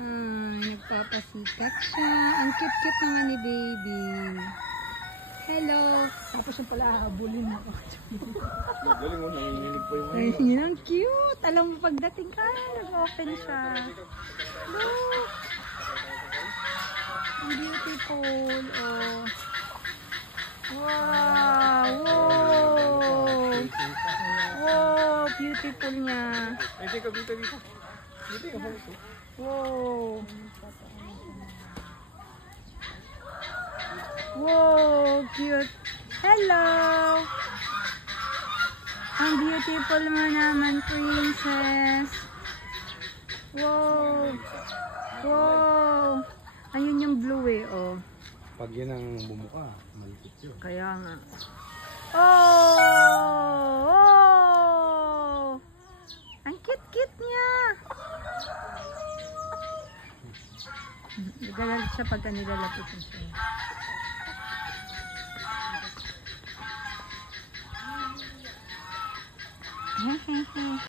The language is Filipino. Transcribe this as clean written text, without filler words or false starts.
Nagpapasikat siya. Ang cute-cute naman ni baby. Hello. Tapos yung pala hahabulin mo. Galing mo, nanginginig pa yung Ay, ang cute. Alam mo, pagdating ka, nag-open siya. Look. Ang beautiful. Oh. Wow. Wow. Wow. Beautiful niya. Ay, dito. Dito yung house. Wow. Wow, cute. Hello. Ang beautiful mo naman, princess. Wow. Wow. Ayun yung blue eh, oh. Pag yan ang bumuka, malikit yun. Kaya nga. Oh! Oh! Ang cute-cute niya. Nagagalit siya pagka nilalapitan siya. Hehehe.